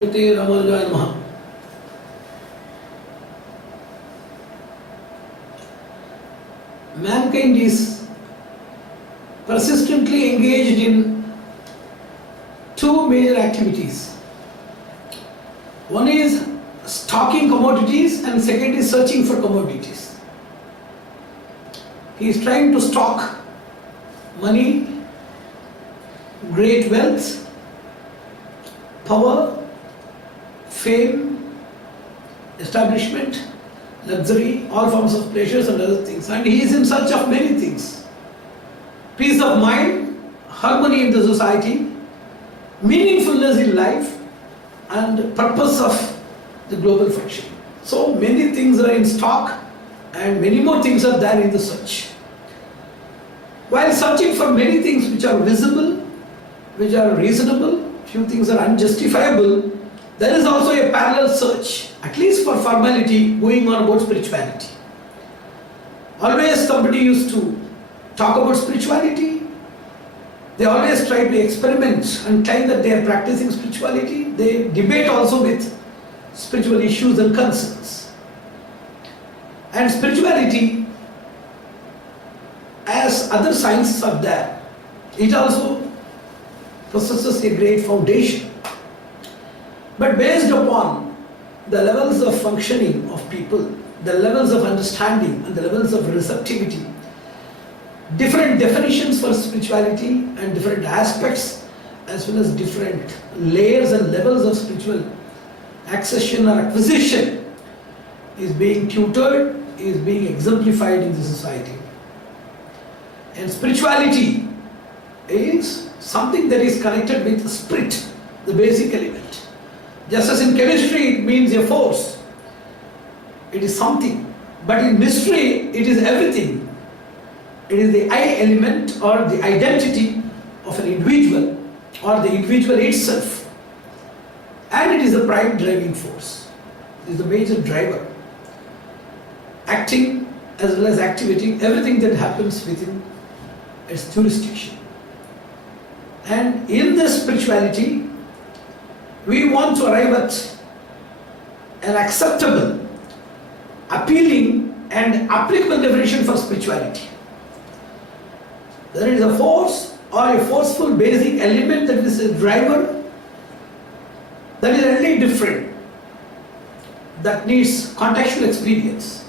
Mankind is persistently engaged in two major activities. One is stocking commodities and second is searching for commodities. He is trying to stock money, great wealth, power, fame, establishment, luxury, all forms of pleasures and other things. And he is in search of many things. Peace of mind, harmony in the society, meaningfulness in life, and purpose of the global function. So many things are in stock and many more things are there in the search. While searching for many things which are visible, which are reasonable, few things are unjustifiable, there is also a parallel search, at least for formality, going on about spirituality. Always somebody used to talk about spirituality. They always try to experiment and claim that they are practicing spirituality. They debate also with spiritual issues and concerns. And spirituality, as other sciences are there, it also possesses a great foundation. But based upon the levels of functioning of people, the levels of understanding and the levels of receptivity, different definitions for spirituality and different aspects as well as different layers and levels of spiritual accession or acquisition is being tutored, is being exemplified in the society. And spirituality is something that is connected with the spirit, the basic element. Just as in chemistry it means a force, it is something, but in mystery it is everything. It is the I element or the identity of an individual or the individual itself, and it is the prime driving force. It is the major driver, acting as well as activating everything that happens within its jurisdiction. And in this spirituality, we want to arrive at an acceptable, appealing and applicable definition for spirituality. There is a force or a forceful basic element that is a driver that is really different, that needs contextual experience.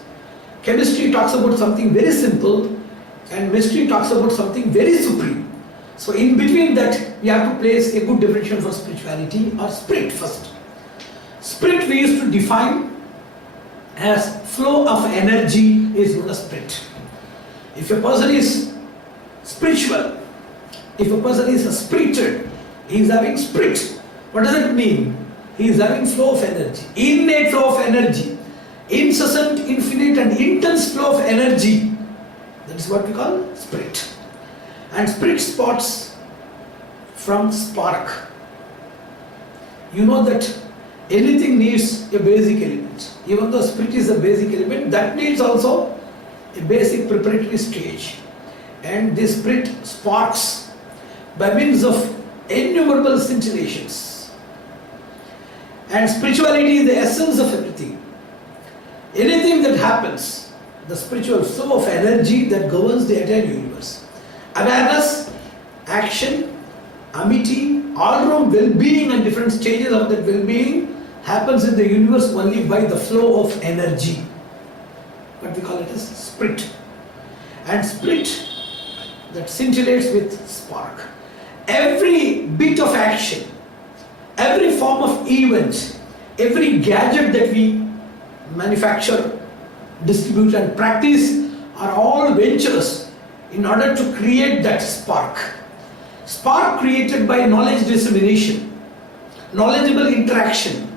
Chemistry talks about something very simple and mystery talks about something very supreme. So in between that, we have to place a good definition for spirituality or spirit first. Spirit we used to define as flow of energy is known as spirit. If a person is spiritual, if a person is spirited, he is having spirit. What does it mean? He is having flow of energy, innate flow of energy, incessant, infinite and intense flow of energy. That is what we call spirit. And spirit spots from spark. You know that anything needs a basic element. Even though spirit is a basic element, that needs also a basic preparatory stage. And this spirit sparks by means of innumerable scintillations. And spirituality is the essence of everything. Anything that happens, the spiritual flow of energy that governs the entire universe. Awareness, action, amity, all-round well-being and different stages of that well-being happens in the universe only by the flow of energy. What we call it as spirit. And spirit that scintillates with spark. Every bit of action, every form of event, every gadget that we manufacture, distribute and practice are all ventures in order to create that spark. Spark created by knowledge dissemination, knowledgeable interaction,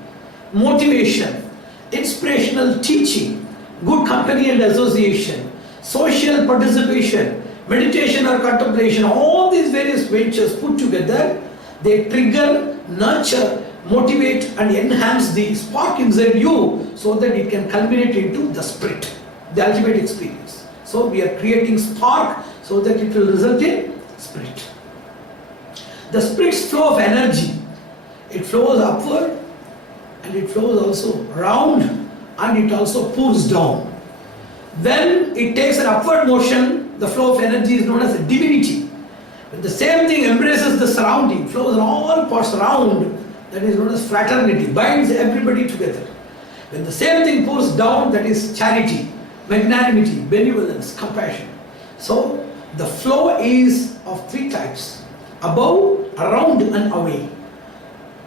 motivation, inspirational teaching, good company and association, social participation, meditation or contemplation, all these various ventures put together, they trigger, nurture, motivate and enhance the spark inside you so that it can culminate into the spirit, the ultimate experience. So we are creating spark so that it will result in spirit. The spirit's flow of energy, it flows upward and it flows also round, and it also pulls down. When it takes an upward motion, the flow of energy is known as divinity. When the same thing embraces the surrounding, flows in all parts around, that is known as fraternity, binds everybody together. When the same thing pulls down, that is charity, magnanimity, benevolence, compassion. So the flow is of three types: above, around and away.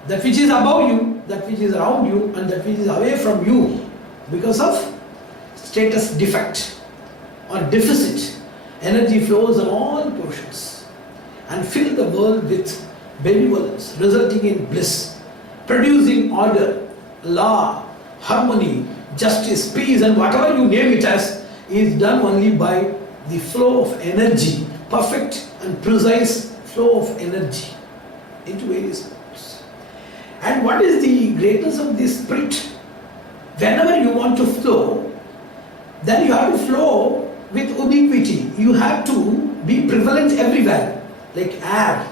That which is above you, that which is around you, and that which is away from you because of status defect or deficit. Energy flows in all portions and fill the world with benevolence, resulting in bliss, producing order, law, harmony, justice, peace, and whatever you name it as, is done only by the flow of energy, perfect and precise flow of energy into various modes. And what is the greatness of this spirit? Whenever you want to flow, then you have to flow with ubiquity. You have to be prevalent everywhere, like air,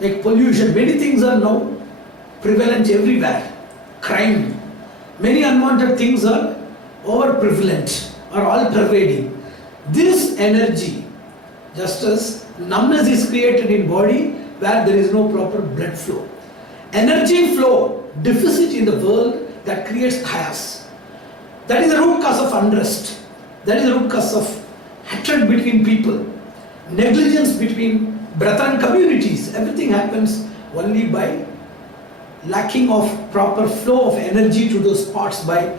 like pollution. Many things are now prevalent everywhere. Crime, many unwanted things are over prevalent or all pervading. This energy, just as numbness is created in body where there is no proper blood flow. Energy flow deficit in the world that creates chaos. That is the root cause of unrest. That is the root cause of hatred between people, negligence between brethren communities. Everything happens only by lacking of proper flow of energy to those parts by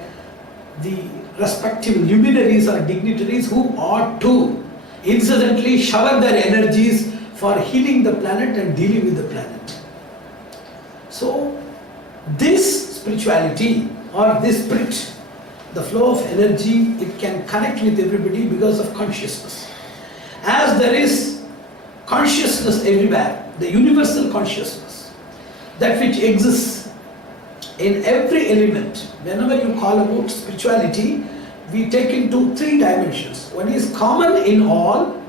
the respective luminaries or dignitaries who ought to incidentally shower their energies for healing the planet and dealing with the planet. So this spirituality or this spirit, the flow of energy, it can connect with everybody because of consciousness. As there is consciousness everywhere, the universal consciousness, that which exists in every element. Whenever you call about spirituality, we take into three dimensions. One is common in all,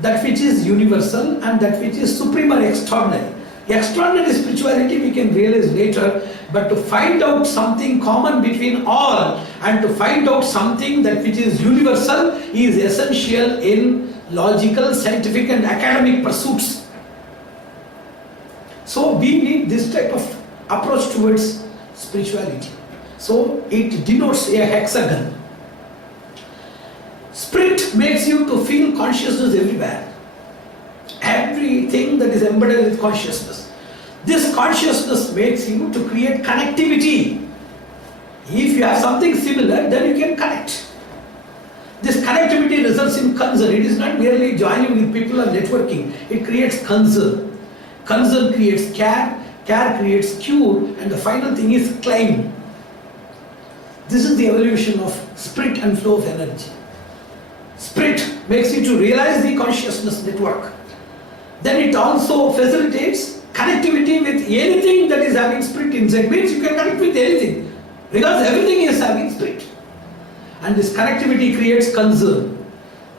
that which is universal, and that which is supreme or extraordinary. Extraordinary spirituality we can realize later, but to find out something common between all and to find out something that which is universal is essential in logical, scientific and academic pursuits. So we need this type of approach towards spirituality. So it denotes a hexagon. Spirit makes you to feel consciousness everywhere. Everything that is embedded with consciousness. This consciousness makes you to create connectivity. If you have something similar, then you can connect. This connectivity results in concern. It is not merely joining with people or networking. It creates concern. Concern creates care. Care creates cure. And the final thing is claim. This is the evolution of spirit and flow of energy. Spirit makes you to realize the consciousness network. Then it also facilitates connectivity with anything that is having spirit inside. Means you can connect with anything because everything is having spirit. And this connectivity creates concern.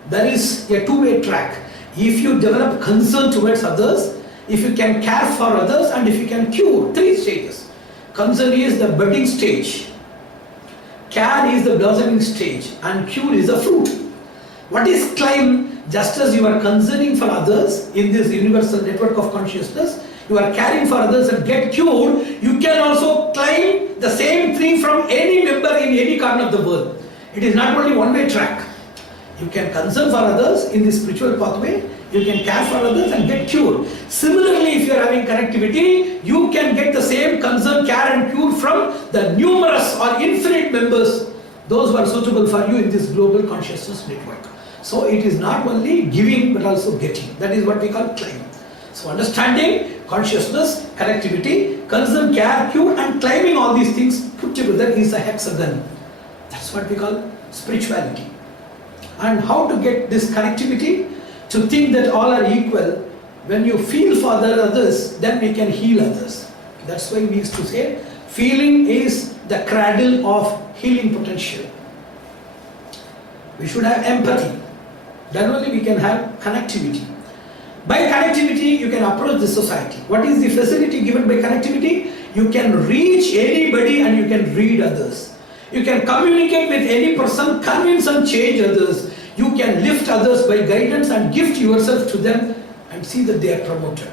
There is a two-way track. If you develop concern towards others, if you can care for others, and if you can cure, three stages. Concern is the budding stage, care is the blossoming stage, and cure is the fruit. What is claim? Just as you are concerning for others in this universal network of consciousness, you are caring for others and get cured, you can also claim the same thing from any member in any corner of the world. It is not only one-way track. You can concern for others in this spiritual pathway, you can care for others and get cured. Similarly, if you are having connectivity, you can get the same concern, care and cure from the numerous or infinite members, those who are suitable for you in this global consciousness network. So it is not only giving but also getting. That is what we call claim. So understanding, consciousness, connectivity, concern, care, cure and claiming, all these things put together is a hexagon. That's what we call spirituality. And how to get this connectivity? To think that all are equal. When you feel for the others, then we can heal others. That's why we used to say, feeling is the cradle of healing potential. We should have empathy. Then only we can have connectivity. By connectivity, you can approach the society. What is the facility given by connectivity? You can reach anybody and you can read others. You can communicate with any person, convince and change others. You can lift others by guidance and gift yourself to them and see that they are promoted.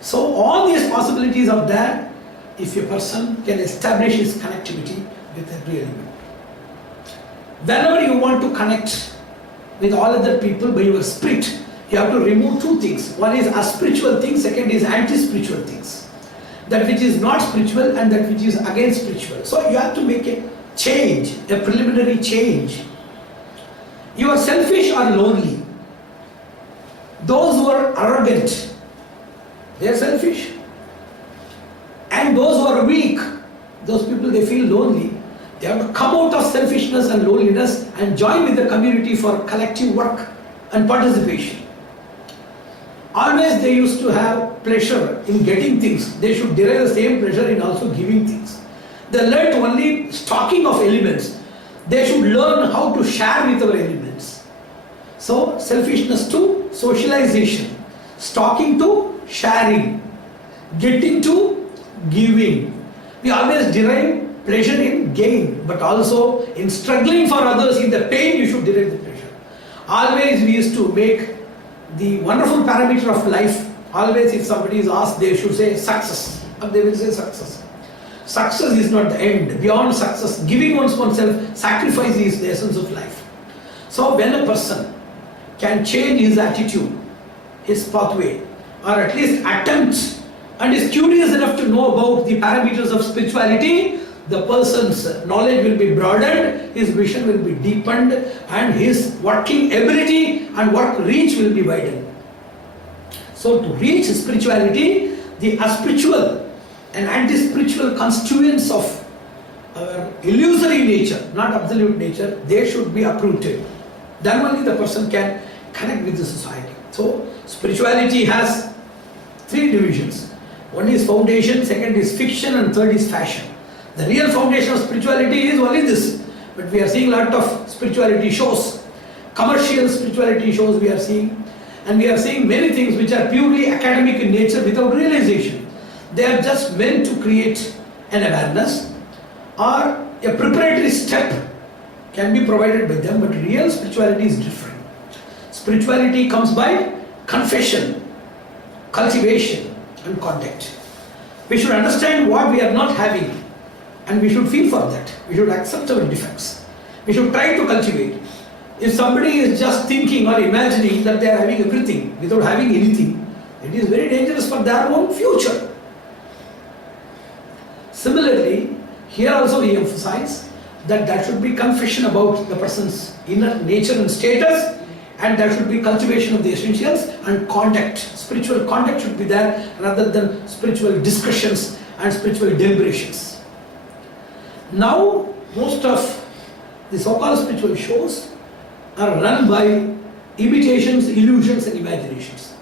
So all these possibilities are there if a person can establish his connectivity with a real human. Whenever you want to connect with all other people by your spirit, you have to remove two things. One is a spiritual thing, second is anti-spiritual things. That which is not spiritual and that which is against spiritual. So you have to make a change, a preliminary change. You are selfish or lonely. Those who are arrogant, they are selfish. And those who are weak, those people, they feel lonely. They have to come out of selfishness and loneliness and join with the community for collective work and participation. Always they used to have pleasure in getting things. They should derive the same pleasure in also giving things. They learnt only stocking of elements. They should learn how to share with our elements. So selfishness to socialization, stocking to sharing, getting to giving. We always derive pleasure in gain, but also in struggling for others, in the pain you should derive the pleasure. Always we used to make the wonderful parameter of life. Always if somebody is asked, they should say success, and they will say success. Success is not the end. Beyond success, giving oneself, sacrifice is the essence of life. So when a person can change his attitude, his pathway, or at least attempt, and is curious enough to know about the parameters of spirituality, the person's knowledge will be broadened, his vision will be deepened, and his working ability and work reach will be widened. So to reach spirituality, the aspiritual and anti-spiritual constituents of our illusory nature, not absolute nature, they should be uprooted. Then only the person can connect with the society. So spirituality has three divisions. One is foundation, second is fiction, and third is fashion. The real foundation of spirituality is only this. But we are seeing a lot of spirituality shows. Commercial spirituality shows we are seeing. And we are seeing many things which are purely academic in nature without realization. They are just meant to create an awareness, or a preparatory step can be provided by them, but real spirituality is different. Spirituality comes by confession, cultivation, and contact. We should understand what we are not having, and we should feel for that. We should accept our defects. We should try to cultivate. If somebody is just thinking or imagining that they are having everything without having anything, it is very dangerous for their own future. Similarly, here also we emphasize that there should be confession about the person's inner nature and status, and there should be cultivation of the essentials, and contact. Spiritual contact should be there rather than spiritual discussions and spiritual deliberations. Now, most of the so-called spiritual shows are run by imitations, illusions, and imaginations.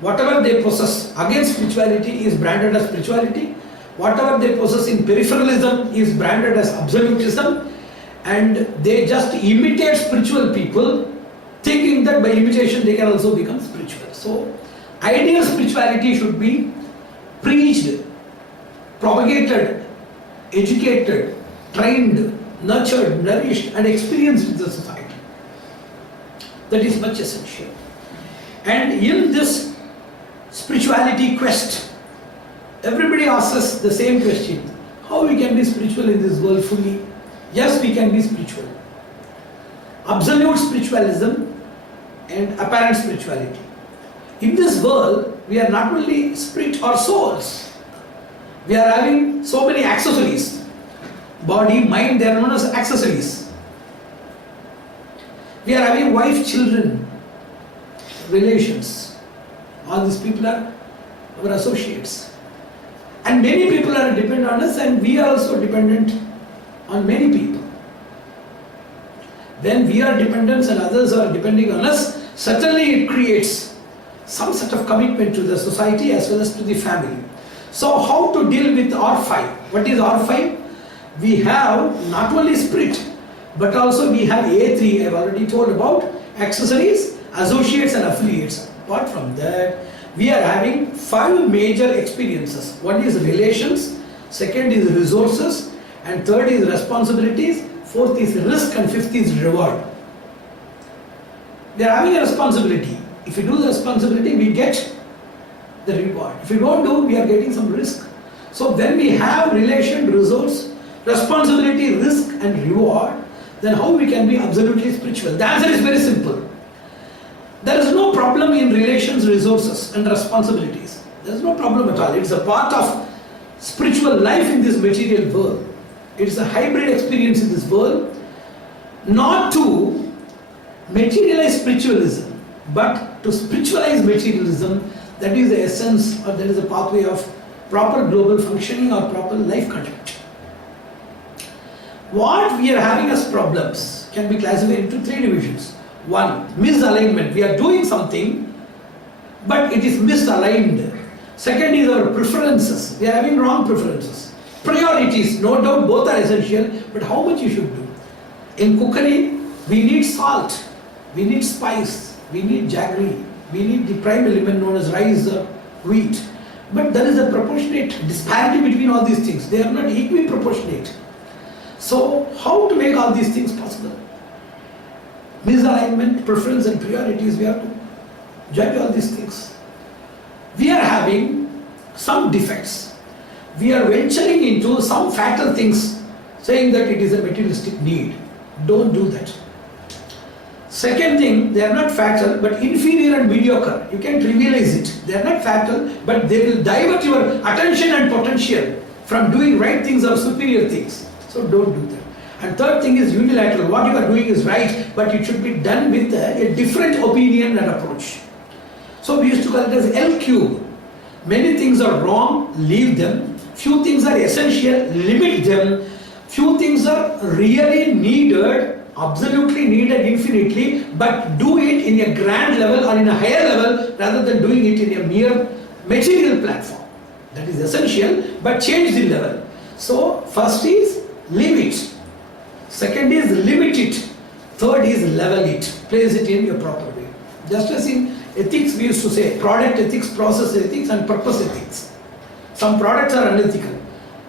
Whatever they possess against spirituality is branded as spirituality. Whatever they possess in peripheralism is branded as absolutism, and they just imitate spiritual people, thinking that by imitation they can also become spiritual. So, ideal spirituality should be preached, propagated, educated, trained, nurtured, nourished, and experienced with the society. That is much essential. And in this spirituality quest, everybody asks us the same question: how we can be spiritual in this world fully? Yes, we can be spiritual. Absolute spiritualism and apparent spirituality. In this world, we are not only spirit or souls. We are having so many accessories. Body, mind, they are known as accessories. We are having wife, children, relations. All these people are our associates. And many people are dependent on us, and we are also dependent on many people. When we are dependent and others are depending on us, certainly it creates some sort of commitment to the society as well as to the family. So how to deal with R5? What is R5? We have not only spirit, but also we have A3, I have already told about, accessories, associates and affiliates. Apart from that, we are having 5 major experiences. One is relations, second is resources, and third is responsibilities, fourth is risk, and fifth is reward. We are having a responsibility. If we do the responsibility, we get the reward. If we don't do, we are getting some risk. So when we have relation, resource, responsibility, risk and reward, then how we can be absolutely spiritual? The answer is very simple. There is no problem in relations, resources and responsibilities. There is no problem at all. It's a part of spiritual life in this material world. It's a hybrid experience in this world, not to materialize spiritualism, but to spiritualize materialism. That is the essence, or that is the pathway of proper global functioning or proper life conduct. What we are having as problems can be classified into three divisions. One, misalignment. We are doing something, but it is misaligned. Second is our preferences. We are having wrong preferences. Priorities, no doubt both are essential, but how much you should do? In cookery, we need salt, we need spice, we need jaggery, we need the prime element known as rice or wheat. But there is a proportionate disparity between all these things. They are not equally proportionate. So how to make all these things possible? Misalignment, preference and priorities, we have to judge all these things. We are having some defects. We are venturing into some fatal things, saying that it is a materialistic need. Don't do that. Second thing, they are not fatal but inferior and mediocre. You can't trivialize it. They are not fatal, but they will divert your attention and potential from doing right things or superior things. So don't do that. And third thing is unilateral. What you are doing is right, but it should be done with a different opinion and approach. So we used to call it as L cube. Many things are wrong, leave them. Few things are essential, limit them. Few things are really needed, absolutely needed infinitely, but do it in a grand level or in a higher level rather than doing it in a mere material platform. That is essential, but change the level. So first is leave it. Second is limit it. Third is level it. Place it in your proper way. Just as in ethics we used to say product ethics, process ethics and purpose ethics. Some products are unethical.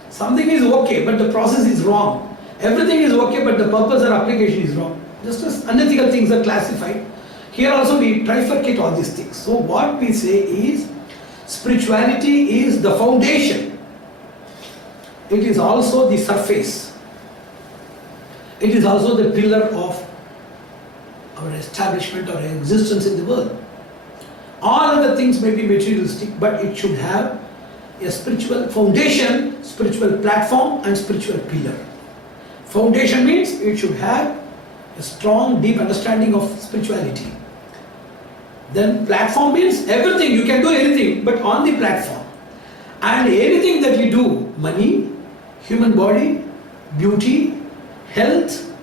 Something is okay but the process is wrong. Everything is okay but the purpose or application is wrong. Just as unethical things are classified. Here also we trifurcate all these things. So what we say is spirituality is the foundation. It is also the surface. It is also the pillar of our establishment or existence in the world. All other things may be materialistic, but it should have a spiritual foundation, spiritual platform and spiritual pillar. Foundation means it should have a strong, deep understanding of spirituality. Then platform means everything, you can do anything, but on the platform. And anything that you do, money, human body, beauty, health,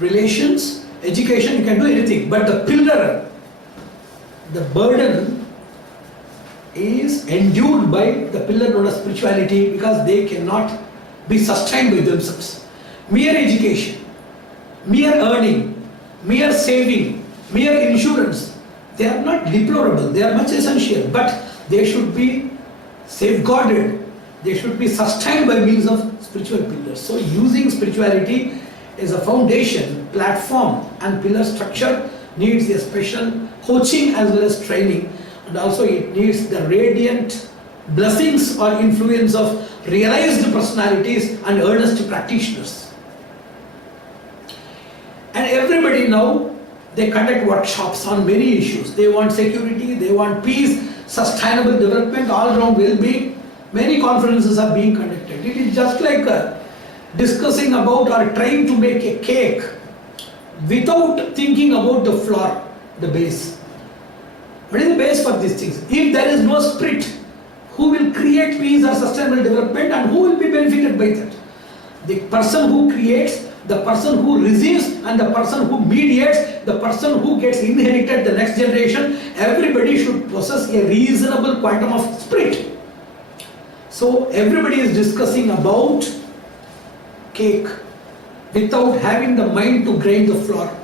relations, education, you can do anything. But the pillar, the burden is endured by the pillar known as spirituality because they cannot be sustained by themselves. Mere education, mere earning, mere saving, mere insurance, they are not deplorable, they are much essential, but they should be safeguarded, they should be sustained by means of spiritual pillars. So using spirituality as a foundation, platform and pillar structure needs a special coaching as well as training, and also it needs the radiant blessings or influence of realized personalities and earnest practitioners. And everybody now, they conduct workshops on many issues. They want security, they want peace, sustainable development, all around well-being. Many conferences are being conducted. It is just like discussing about or trying to make a cake without thinking about the flour, the base. What is the base for these things? If there is no spirit, who will create peace or sustainable development and who will be benefited by that? The person who creates, the person who receives and the person who mediates, the person who gets inherited, the next generation, everybody should possess a reasonable quantum of spirit. So everybody is discussing about cake without having the mind to grind the flour,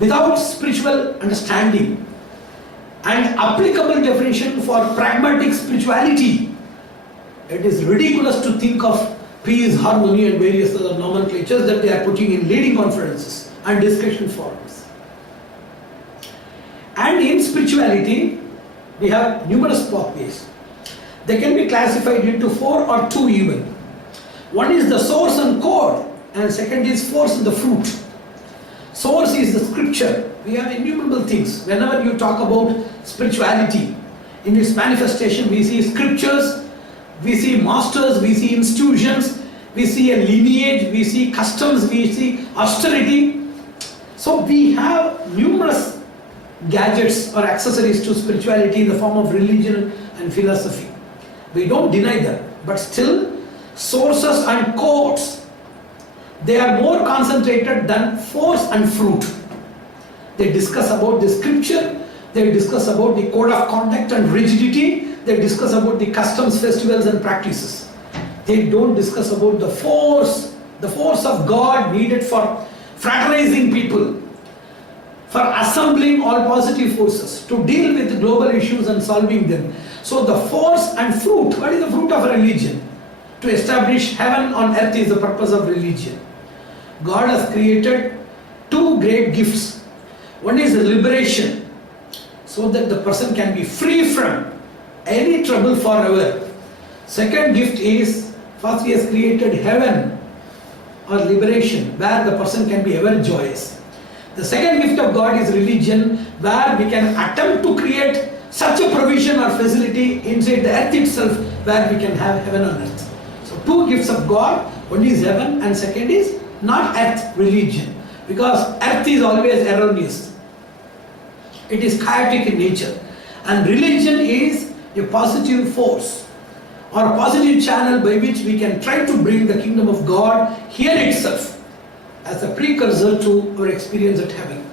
without spiritual understanding and applicable definition for pragmatic spirituality. It is ridiculous to think of peace, harmony and various other nomenclatures that they are putting in leading conferences and discussion forums. And in spirituality, we have numerous pathways. They can be classified into 4 or 2 even. One is the source and core, and second is force and the fruit. Source is the scripture. We have innumerable things. Whenever you talk about spirituality, in its manifestation, we see scriptures, we see masters, we see institutions, we see a lineage, we see customs, we see austerity. So we have numerous gadgets or accessories to spirituality in the form of religion and philosophy. We don't deny that, but still sources and codes, they are more concentrated than force and fruit. They discuss about the scripture, they discuss about the code of conduct and rigidity, they discuss about the customs, festivals and practices. They don't discuss about the force of God needed for fraternizing people, for assembling all positive forces, to deal with global issues and solving them. So the force and fruit, what is the fruit of religion? To establish heaven on earth is the purpose of religion. God has created 2 great gifts. One is liberation, so that the person can be free from any trouble forever. Second gift is, first he has created heaven or liberation, where the person can be ever joyous. The second gift of God is religion, where we can attempt to create such a provision or facility inside the earth itself, where we can have heaven on earth. So 2 gifts of God, one is heaven and second is not earth, religion. Because earth is always erroneous. It is chaotic in nature. And religion is a positive force or a positive channel by which we can try to bring the kingdom of God here itself as a precursor to our experience at heaven.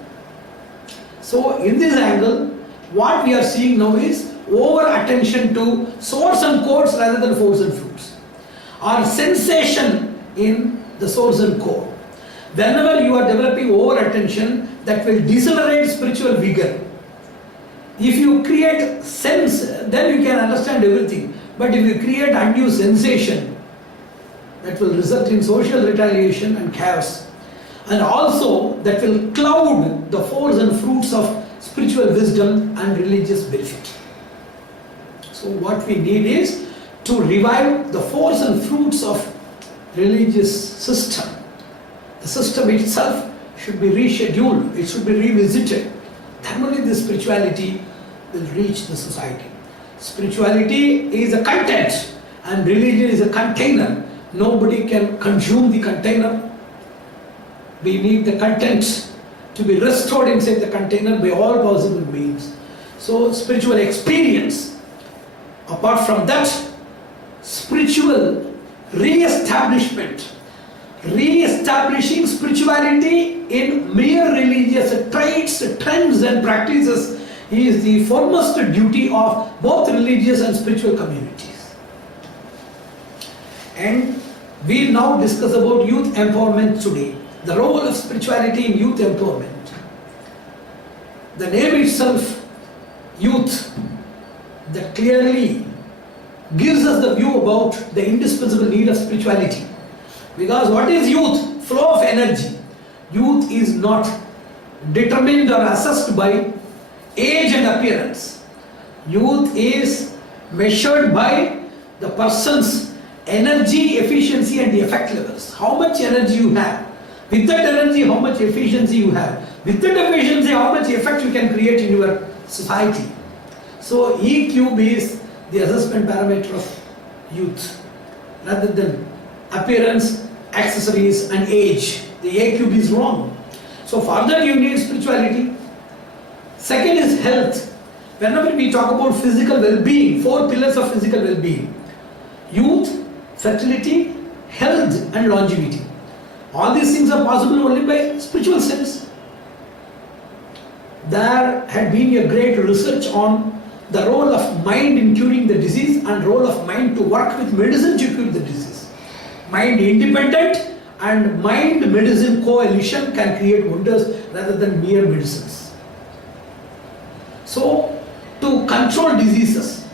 So in this angle, what we are seeing now is over attention to source and codes rather than force and fruits, or sensation in the source and core. Whenever you are developing over attention, that will decelerate spiritual vigor. If you create sense, then you can understand everything. But if you create undue sensation, that will result in social retaliation and chaos. And also that will cloud the force and fruits of spiritual wisdom and religious benefit. So what we need is to revive the force and fruits of religious system. The system itself should be rescheduled, it should be revisited. Then only the spirituality will reach the society. Spirituality is a content and religion is a container. Nobody can consume the container. We need the content to be restored inside the container by all possible means. So spiritual experience, apart from that, spiritual re-establishment, re-establishing spirituality in mere religious traits, trends and practices is the foremost duty of both religious and spiritual communities. And we now discuss about youth empowerment today. The role of spirituality in youth empowerment. The name itself, youth, that clearly gives us the view about the indispensable need of spirituality. Because what is youth? Flow of energy. Youth is not determined or assessed by age and appearance. Youth is measured by the person's energy, efficiency and the effect levels. How much energy you have. With that energy, how much efficiency you have. With that efficiency, how much effect you can create in your society. So E cube is the assessment parameter of youth, rather than appearance, accessories and age. The A cube is wrong. So for that you need spirituality. Second is health. Whenever we talk about physical well-being, 4 pillars of physical well-being: youth, fertility, health and longevity. All these things are possible only by spiritual sense. There had been a great research on the role of mind in curing the disease and role of mind to work with medicine to cure the disease. Mind independent and mind medicine coalition can create wonders rather than mere medicines. So to control diseases,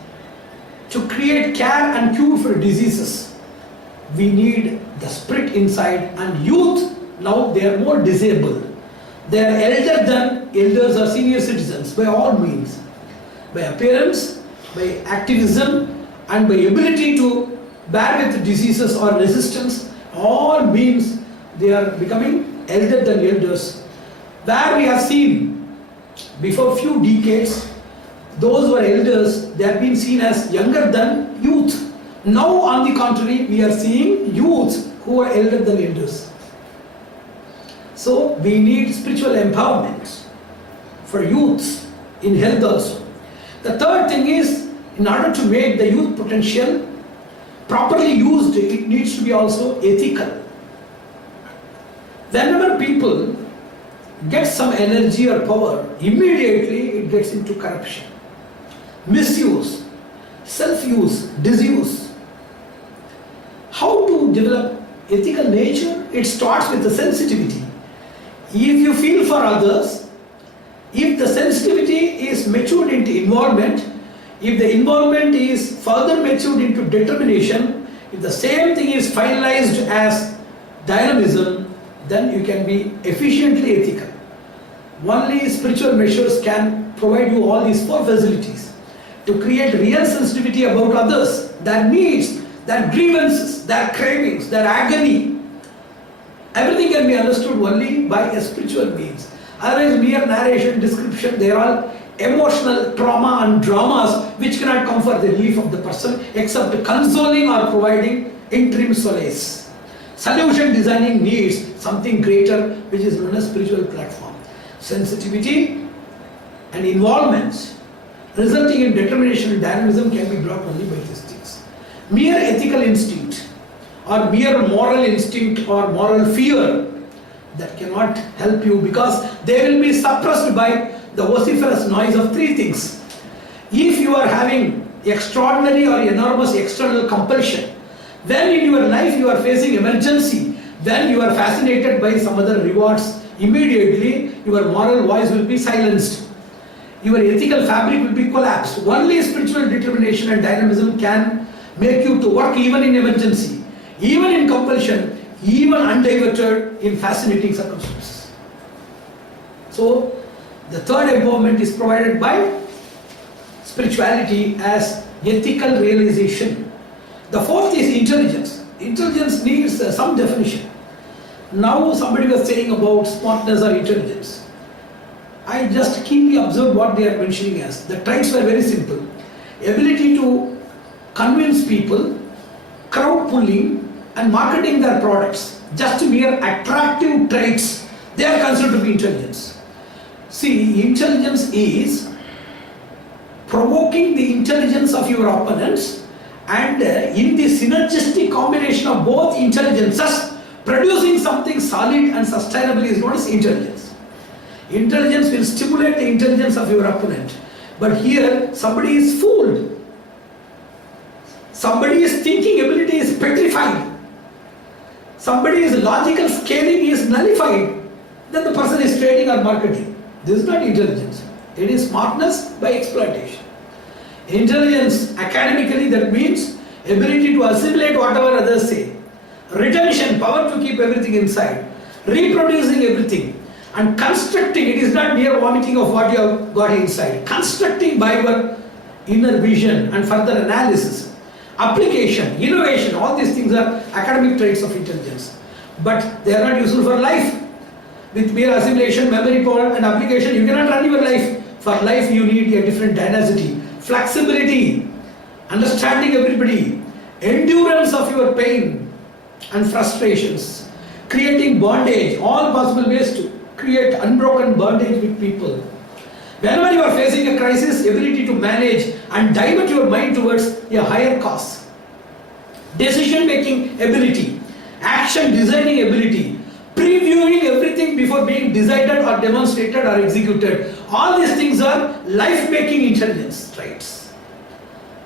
to create care and cure for diseases, we need the spirit inside, and youth now they are more disabled. They are elder than elders or senior citizens by all means, by appearance, by activism, and by ability to bear with diseases or resistance. All means they are becoming elder than elders. Where we have seen before few decades, those who are elders, they have been seen as younger than youth. Now on the contrary, we are seeing youths who are elder than elders. So we need spiritual empowerment for youths in health also. The third thing is, in order to make the youth potential properly used, it needs to be also ethical. Whenever people get some energy or power, immediately it gets into corruption, misuse, self-use, disuse. How to develop ethical nature? It starts with the sensitivity. If you feel for others, if the sensitivity is matured into involvement, if the involvement is further matured into determination, if the same thing is finalized as dynamism, then you can be efficiently ethical. Only spiritual measures can provide you all these four facilities to create real sensitivity about others, their needs, their grievances, their cravings, their agony. Everything can be understood only by a spiritual means. Otherwise, mere narration, description, they are all emotional trauma and dramas which cannot comfort the relief of the person except consoling or providing interim solace. Solution designing needs something greater, which is known as spiritual platform. Sensitivity and involvement resulting in determination and dynamism can be brought only by these things. Mere ethical instinct or mere moral instinct or moral fear, that cannot help you, because they will be suppressed by the vociferous noise of three things. If you are having extraordinary or enormous external compulsion, when in your life you are facing emergency, when you are fascinated by some other rewards, immediately your moral voice will be silenced. Your ethical fabric will be collapsed. Only spiritual determination and dynamism can make you to work even in emergency, even in compulsion, even undiverted in fascinating circumstances. So, the third empowerment is provided by spirituality as ethical realization. The fourth is intelligence. Intelligence needs some definition. Now somebody was saying about smartness or intelligence. I just keenly observed what they are mentioning as. The traits were very simple. Ability to convince people, crowd pulling, and marketing their products. Just mere attractive traits, they are considered to be intelligence. See, intelligence is provoking the intelligence of your opponents, and in the synergistic combination of both intelligences, producing something solid and sustainable is known as intelligence. Intelligence will stimulate the intelligence of your opponent. But here, somebody is fooled. Somebody's thinking ability is petrified. Somebody's logical scaling is nullified. Then the person is trading or marketing. This is not intelligence. It is smartness by exploitation. Intelligence, academically, that means ability to assimilate whatever others say. Retention, power to keep everything inside. Reproducing everything. And constructing, it is not mere vomiting of what you have got inside. Constructing by your inner vision and further analysis. Application, innovation, all these things are academic traits of intelligence. But they are not useful for life. With mere assimilation, memory power and application, you cannot run your life. For life you need a different dynasty, flexibility, understanding everybody, endurance of your pain and frustrations, creating bondage, all possible ways to create unbroken bondage with people. Whenever you are facing a crisis, ability to manage and divert your mind towards a higher cause. Decision making ability, action designing ability, previewing everything before being decided or demonstrated or executed. All these things are life-making intelligence traits.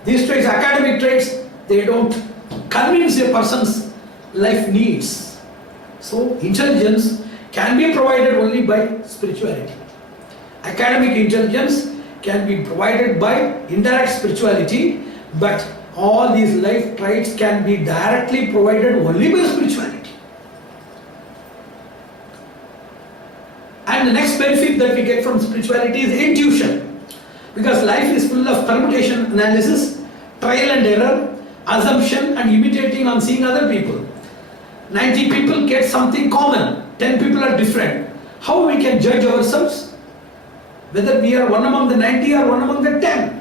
These traits, academic traits, they don't convince a person's life needs. So, intelligence can be provided only by spirituality. Academic intelligence can be provided by indirect spirituality, but All these life traits can be directly provided only by spirituality. And the next benefit that we get from spirituality is intuition. Because life is full of permutation analysis, trial and error, assumption and imitating on seeing other people. 90 people get something common, 10 people are different. How we can judge ourselves? Whether we are one among the 90 or one among the 10.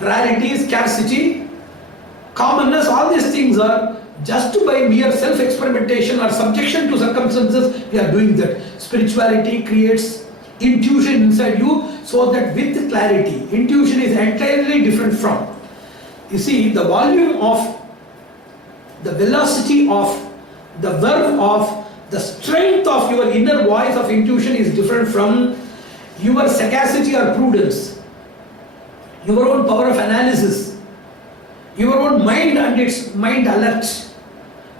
Rarity, scarcity, commonness, all these things are just by mere self-experimentation or subjection to circumstances, we are doing that. Spirituality creates intuition inside you so that with clarity, intuition is entirely different from. You see, the volume of, the velocity of, the verve of, the strength of your inner voice of intuition is different from your sagacity or prudence, your own power of analysis, your own mind and its mind alert.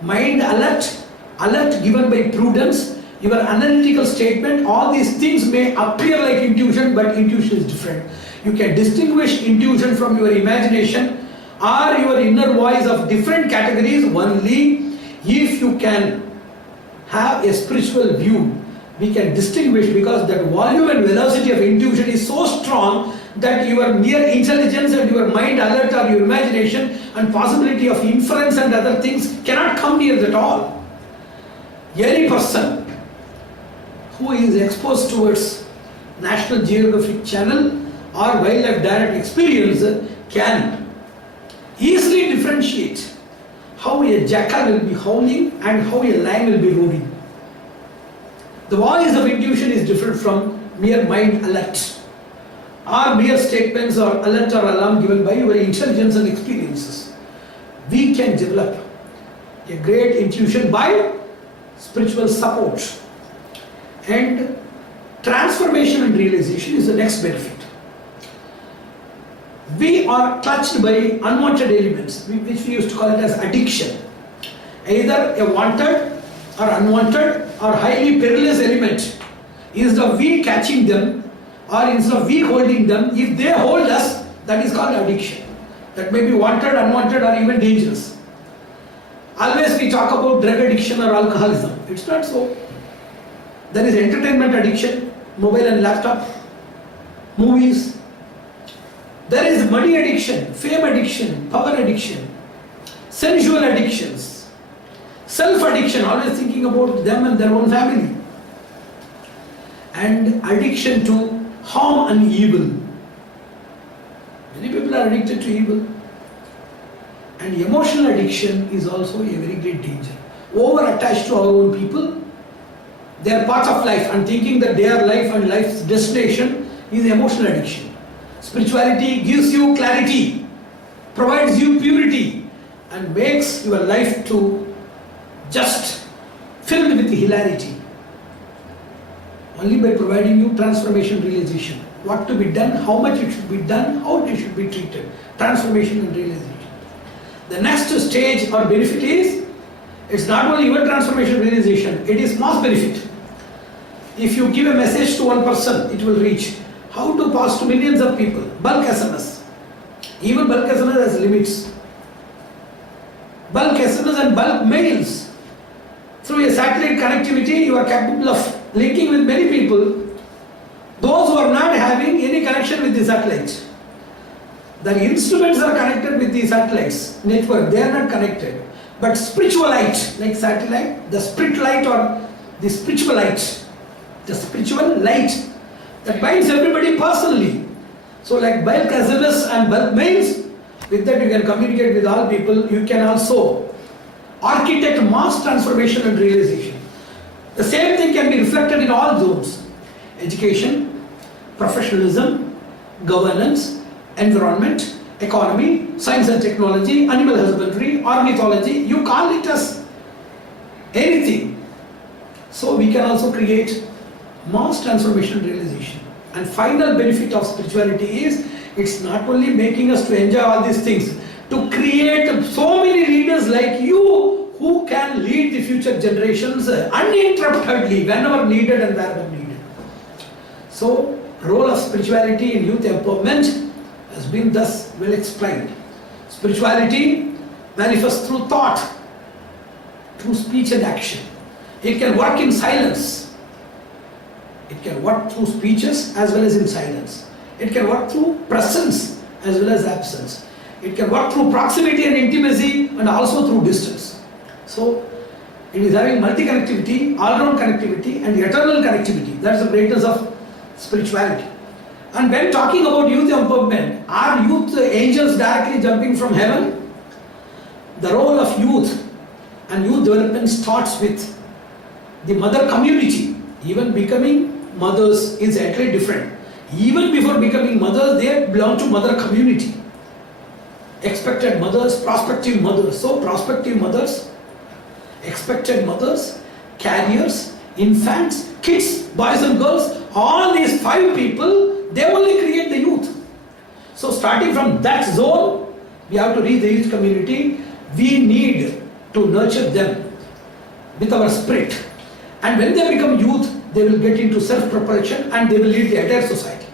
Mind alert, alert given by prudence, your analytical statement, all these things may appear like intuition, but intuition is different. You can distinguish intuition from your imagination or your inner voice of different categories only if you can have a spiritual view. We can distinguish, because that volume and velocity of intuition is so strong that your mere intelligence and your mind alert or your imagination and possibility of inference and other things cannot come near that all. Any person who is exposed towards National Geographic Channel or wildlife direct experience can easily differentiate how a jackal will be howling and how a lion will be roaring. The voice of intuition is different from mere mind alert or mere statements or alert or alarm given by your intelligence and experiences. We can develop a great intuition by spiritual support. And transformation and realization is the next benefit. We are touched by unwanted elements, which we used to call it as addiction. Either a wanted or unwanted or highly perilous element. Instead of we catching them or instead of we holding them, if they hold us, that is called addiction. That may be wanted, unwanted or even dangerous. Always we talk about drug addiction or alcoholism. It's not so. There is entertainment addiction, mobile and laptop, movies. There is money addiction, fame addiction, power addiction, sensual addictions, self-addiction, always thinking about them and their own family, and addiction to harm and evil. Many people are addicted to evil. And emotional addiction is also a very great danger. Over-attached to our own people, they are part of life, and thinking that their life and life's destination is emotional addiction. Spirituality gives you clarity, provides you purity, and makes your life to just filled with hilarity. Only by providing you transformation realization. What to be done, how much it should be done, how it should be treated. Transformation and realization. The next stage or benefit is, it's not only your transformation realization, it is mass benefit. If you give a message to one person, it will reach. How to pass to millions of people? Bulk SMS. Even bulk SMS has limits. Bulk SMS and bulk mails. Through a satellite connectivity, you are capable of linking with many people. Those who are not having any connection with the satellite. The instruments are connected with the satellites network, they are not connected. But spiritual light, like satellite, the spirit light or the spiritual light, that binds everybody personally. So like bulk SMS and bulk mails, with that you can communicate with all people. You can also architect mass transformation and realization. The same thing can be reflected in all zones. Education, professionalism, governance, environment, economy, science and technology, animal husbandry, ornithology, you call it as anything. So we can also create mass transformation and realization. And final benefit of spirituality is, it's not only making us to enjoy all these things, to create so many leaders like you who can lead the future generations uninterruptedly whenever needed and wherever needed. So, role of spirituality in youth empowerment has been thus well explained. Spirituality manifests through thought, through speech and action. It can work in silence. It can work through speeches as well as in silence. It can work through presence as well as absence. It can work through proximity and intimacy and also through distance. So it is having multi-connectivity, all-round connectivity and eternal connectivity. That is the greatness of spirituality. And when talking about youth empowerment, are youth angels directly jumping from heaven? The role of youth and youth development starts with the mother community. Even becoming mothers is actually different. Even before becoming mothers, they belong to mother community. Expected mothers, prospective mothers. So prospective mothers, expected mothers, carriers, infants, kids, boys and girls, all these 5 people, they only create the youth. So starting from that zone, we have to reach the youth community. We need to nurture them with our spirit. And when they become youth, they will get into self-propulsion and they will lead the entire society.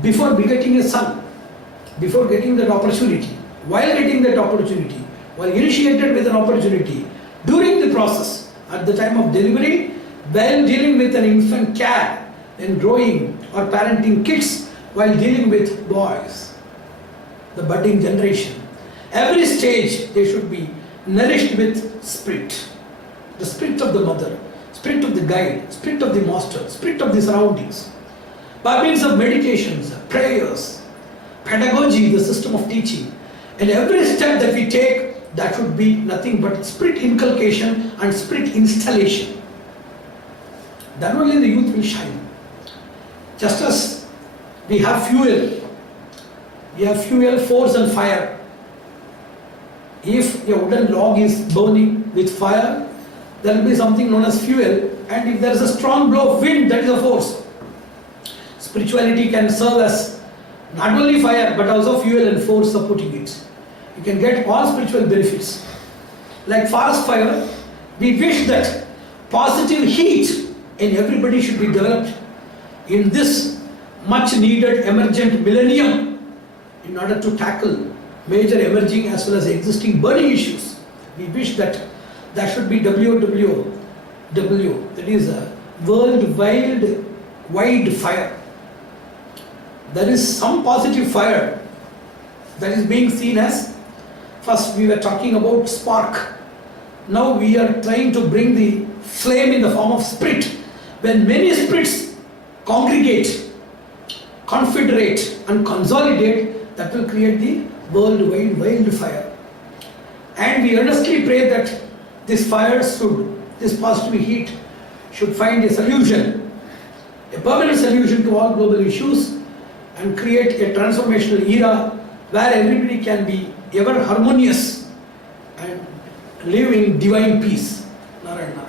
Before begetting a son, before getting that opportunity, while getting that opportunity, while initiated with an opportunity, during the process, at the time of delivery, while dealing with an infant care, and growing or parenting kids, while dealing with boys, the budding generation, every stage they should be nourished with spirit. The spirit of the mother, spirit of the guide, spirit of the master, spirit of the surroundings. By means of meditations, prayers, pedagogy, the system of teaching, and every step that we take, that should be nothing but spirit inculcation and spirit installation. Then only the youth will shine. Just as we have fuel, force and fire. If a wooden log is burning with fire, there will be something known as fuel, and if there is a strong blow of wind, that is a force. Spirituality can serve as not only fire but also fuel and force supporting it. You can get all spiritual benefits. Like forest fire, we wish that positive heat in everybody should be developed in this much needed emergent millennium in order to tackle major emerging as well as existing burning issues. We wish that there should be WWW, that is a worldwide fire. There is some positive fire that is being seen as, first we were talking about spark. Now we are trying to bring the flame in the form of spirit. When many spirits congregate, confederate and consolidate, that will create the worldwide wildfire. And we earnestly pray that this fire should, this positive heat should find a solution, a permanent solution to all global issues, and create a transformational era where everybody can be ever harmonious and live in divine peace. Narayana.